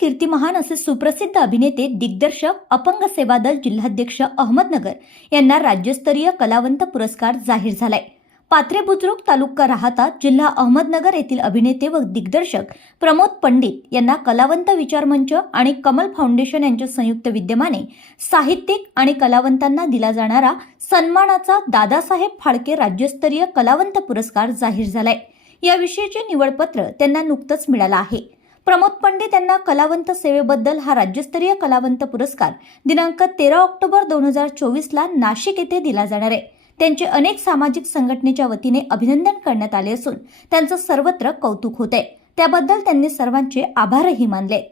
कीर्तिमहान असे सुप्रसिद्ध अभिनेते दिग्दर्शक अपंग सेवा दल जिल्हाध्यक्ष अहमदनगर यांना राज्यस्तरीय कलावंत पुरस्कार जाहीर झालाय. पात्रे बुद्रुक तालुका राहता जिल्हा अहमदनगर येथील अभिनेते व दिग्दर्शक प्रमोद पंडित यांना कलावंत विचार मंच आणि कमल फाउंडेशन यांच्या संयुक्त विद्यमाने साहित्यिक आणि कलावंतांना दिला जाणारा सन्मानाचा दादासाहेब फाळके राज्यस्तरीय कलावंत पुरस्कार जाहीर झालाय. याविषयीचे निवडपत्र त्यांना नुकतंच मिळालं आहे. प्रमोद पंडित यांना कलावंत सेवेबद्दल हा राज्यस्तरीय कलावंत पुरस्कार. दिनांक तेरा ऑक्टोबर दोन हजार चोवीसला नाशिक येथे दिला जाणार आहे. त्यांचे अनेक सामाजिक संघटनेच्या वतीने अभिनंदन करण्यात आले असून त्यांचं सर्वत्र कौतुक होत आहे त्याबद्दल त्यांनी सर्वांचे आभारही मानले.